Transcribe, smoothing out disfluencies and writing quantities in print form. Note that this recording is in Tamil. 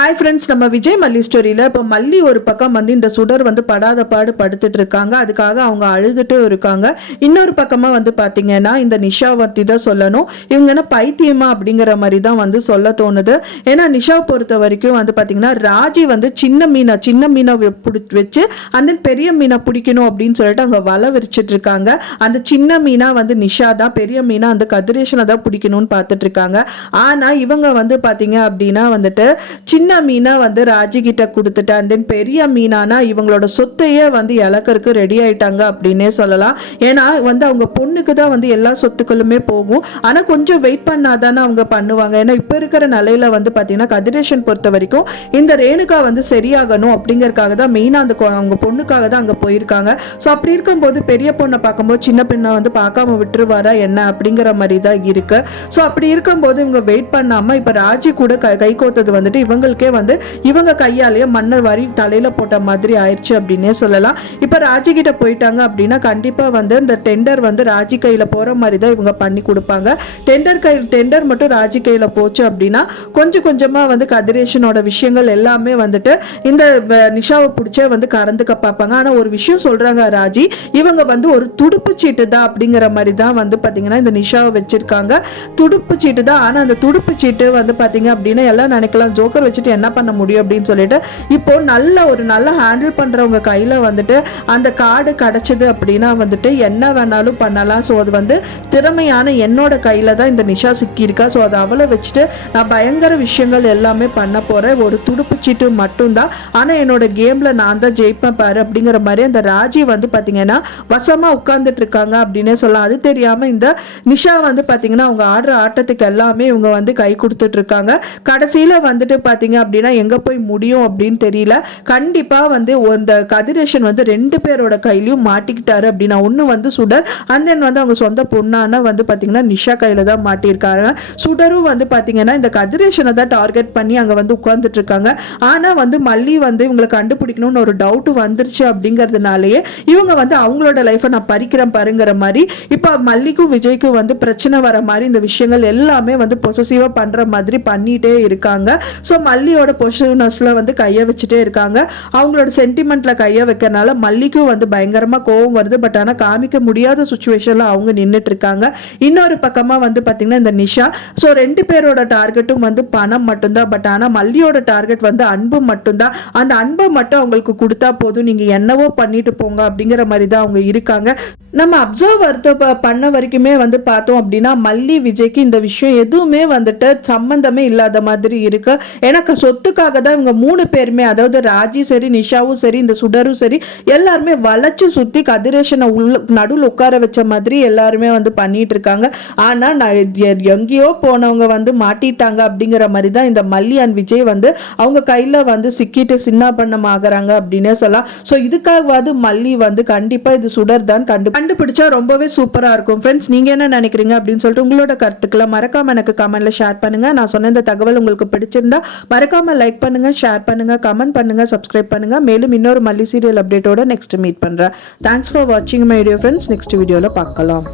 ஹாய் ஃப்ரெண்ட்ஸ், நம்ம விஜய் மல்லி ஸ்டோரியில் இப்போ மல்லி ஒரு பக்கம் வந்து இந்த சுடர் வந்து படாத பாடு படுத்துட்டு இருக்காங்க. அதுக்காக அவங்க அழுதுட்டு இருக்காங்க. இன்னொரு பக்கமாக வந்து பார்த்தீங்கன்னா இந்த நிஷா பற்றி தான் சொல்லணும். இவங்க என்ன பைத்தியமா அப்படிங்கிற மாதிரி தான் வந்து சொல்ல தோணுது. ஏன்னா நிஷாவை பொறுத்த வரைக்கும் வந்து பார்த்தீங்கன்னா ராஜி வந்து சின்ன மீனை வச்சு அந்த பெரிய மீனை பிடிக்கணும் அப்படின்னு சொல்லிட்டு அவங்க வலை விரிச்சிட்டு இருக்காங்க. அந்த சின்ன மீனா வந்து நிஷா தான், பெரிய மீனா அந்த கதிரேஷனை தான் பிடிக்கணும்னு பார்த்துட்டு இருக்காங்க. ஆனால் இவங்க வந்து பார்த்தீங்க அப்படின்னா வந்துட்டு சின்ன மீனா வந்து ராஜி கிட்ட கொடுத்துட்டு அந்த பெரிய மீனானா இவங்களோட சொத்தையே வந்து இழக்கிறதுக்கு ரெடி ஆயிட்டாங்க அப்படின்னே சொல்லலாம். ஏன்னா வந்து அவங்க பொண்ணுக்கு தான் வந்து எல்லா சொத்துக்களுமே போகும். ஆனால் கொஞ்சம் வெயிட் பண்ணாதானே அவங்க பண்ணுவாங்க. ஏன்னா இப்போ இருக்கிற நிலையில வந்து பார்த்தீங்கன்னா கதிரேஷன் பொறுத்த வரைக்கும் இந்த ரேணுகா வந்து சரியாகணும் அப்படிங்கறதுக்காக தான் மெயினாக அந்த அவங்க பொண்ணுக்காக தான் அங்கே போயிருக்காங்க. ஸோ அப்படி இருக்கும்போது பெரிய பொண்ணை பார்க்கும்போது சின்ன பெண்ணை வந்து பார்க்காம விட்டுருவாரா என்ன அப்படிங்கிற மாதிரி தான் இருக்கு. ஸோ அப்படி இருக்கும்போது இவங்க வெயிட் பண்ணாம இப்போ ராஜி கூட கை கோத்தது வந்துட்டு இவங்களுக்கே வந்து இவங்க கையாலேயே மன்னர் வாரி தலையில போட்ட மாதிரி ஆயிடுச்சு அப்படின்னே சொல்லலாம். இப்ப ராஜி கிட்ட போயிட்டாங்க அப்படின்னா கண்டிப்பா வந்து இந்த டெண்டர் வந்து ராஜி கையில போற மாதிரி தான் இவங்க பண்ணி கொடுப்பாங்க. டெண்டர் மட்டும் ராஜி கையில போச்சு அப்படின்னா கொஞ்சம் கொஞ்சமா வந்து கதிரேஷனோட விஷயங்கள் எல்லாமே வந்துட்டு இந்த நிஷாவை பிடிச்சே வந்து கறந்துக்க பார்ப்பாங்க. ஆனா ஒரு விஷயம் சொல்றாங்க ராஜி, இவங்க வந்து ஒரு துடுப்பு சீட்டு தான் அப்படிங்கிற மாதிரி தான் வந்து பாத்தீங்கன்னா இந்த நிஷாவை வச்சிருக்காங்க. துடுப்பு சீட்டு தான். ஆனா அந்த துடுப்பு சீட்டு வந்து பாத்தீங்க அப்படின்னா எல்லாம் நினைக்கலாம் ஜோக்கர் வச்சுட்டு என்ன பண்ண முடியும் அப்படின்னு சொல்லிட்டு இப்போ நல்ல ஹேண்டில் பண்றவங்க கையில வந்துட்டு அந்த கார்டு கிடைச்சது அப்படின்னா வந்துட்டு என்ன வேணாலும் பண்ணலாம். ஸோ அது வந்து திறமையான என்னோட கையில தான் இந்த நிஷா சிக்கியிருக்கா. ஸோ அதை அவளை வச்சுட்டு நான் பயங்கர விஷயங்கள் எல்லாமே பண்ண போறேன். ஒரு துடுப்பு சீட்டு மட்டும்தான், ஆனா என்னோட கேம்ல நான் தான் ஜெயிப்பேன் பாரு அப்படிங்கிற மாதிரி அந்த ராஜி வந்து பாத்தீங்கன்னா வசமா உட்கார்ந்துட்டு இருக்காங்க அப்படின்னே சொல்லலாம். அது தெரியாம இந்த நிஷா வந்து பாத்தீங்கன்னா அவங்க ஆடுற ஆட்டத்துக்கு எல்லாமே இவங்க வந்து கை கொடுத்துட்டு இருக்காங்க. கடைசியில வந்துட்டு பாத்தீங்க அப்படின்னா எங்க போய் முடியும் அப்படின்னு தெரியல. கண்டிப்பா வந்து இந்த கதிரேஷன் வந்து 2 பேரோட கையிலயும் மாட்டிக்கிட்டாரு அப்படின்னா ஒண்ணு வந்து சுடர் அண்ட் தென் வந்து அவங்க சொந்த பொண்ணான வந்து பாத்தீங்கன்னா நிஷா கையில தான் மாட்டியிருக்காங்க. சுடரும் வந்து பாத்தீங்கன்னா இந்த கதிரேஷனை தான் டார்கெட் பண்ணி அங்க வந்து உட்கார்ந்துட்டு இருக்காங்க. ஆனா வந்து மல்லி வந்து இவங்களை கண்டுபிடிக்கணும்னு ஒரு டவுட் வந்துருச்சு அப்படிங்கறதுனாலயே இவங்க வந்து அவங்களோட லைஃபை நான் பறிக்கிறேன் பாருங்கிற மாதிரி இப்ப மல்லிக்கும் விஜய்க்கும் வந்து பிரச்சனை வர மாதிரி இந்த விஷயங்கள் எல்லாமே வந்து பொசசிவா பண்ற மாதிரி பண்ணிட்டே இருக்காங்க. ஸோ மல்லியோட பொசிஷனஸ்ல வந்து கையை வச்சுட்டே இருக்காங்க. அவங்களோட சென்டிமெண்ட்ல கையை வைக்கிறனால மல்லிக்கும் வந்து பயங்கரமா கோவம் வருது. பட் ஆனால் காமிக்க முடியாத சுச்சுவேஷன்ல அவங்க நின்றுட்டு இருக்காங்க. இன்னொரு பக்கமா வந்து பாத்தீங்கன்னா இந்த நிஷா, ஸோ 2 பேரோட டார்கெட்டும் வந்து பணம் மட்டும்தான். பட் ஆனால் மல்லியோட டார்கெட் வந்து அன்பு மட்டும்தான். அந்த அன்பை மட்டும் அவங்களுக்கு கொடுத்தா போதும், நீங்க என்னவோ பண்ணிட்டு போங்க அப்படிங்கிற மாதிரி தான் அவங்க இருக்காங்க. நம்ம அப்சர்வ் பண்ண வரைக்குமே வந்து பார்த்தோம் அப்படின்னா மல்லி விஜய்க்கு இந்த விஷயம் எதுவுமே வந்துட்டு சம்பந்தமே இல்லாத மாதிரி இருக்கு. எனக்கு சொத்துக்காக தான் இவங்க 3 பேருமே, அதாவது ராஜி சரி நிஷாவும் சரி இந்த சுடரும் சரி எல்லாருமே வளைச்சு சுத்தி கதிரேஷனை நடுவில் உட்கார வச்ச மாதிரி எல்லாருமே வந்து பண்ணிட்டு இருக்காங்க. ஆனா நான் எங்கேயோ போனவங்க வந்து மாட்டிட்டாங்க அப்படிங்கிற மாதிரி தான் இந்த மல்லி அண்ட் விஜய் வந்து அவங்க கையில வந்து சிக்கிட்டு சின்ன பண்ணம் ஆகுறாங்க அப்படின்னே சொல்லலாம். ஸோ இதுக்காகவாது மல்லி வந்து கண்டிப்பா இது சுடர் தான் கண்டுபிடிச்சா ரொம்பவே சூப்பரா இருக்கும். ஃப்ரெண்ட்ஸ், நீங்க என்ன நினைக்கிறீங்க அப்படின்னு சொல்லிட்டு உங்களோட கருத்துக்களை மறக்காம எனக்கு கமெண்ட்ல ஷேர் பண்ணுங்க. நான் சொன்ன இந்த தகவல் உங்களுக்கு பிடிச்சிருந்தா மறக்காம லைக் பண்ணுங்க, ஷேர் பண்ணுங்க, கமெண்ட் பண்ணுங்க, சப்ஸ்கிரைப் பண்ணுங்க. மேலும் இன்னொரு மல்லி சீரியல் அப்டேட்டோட நெக்ஸ்ட் மீட் பண்றேன். தேங்க்ஸ் ஃபார் வாட்சிங் மை வீடியோ ஃப்ரெண்ட்ஸ். நெக்ஸ்ட் வீடியோல பார்க்கலாம்.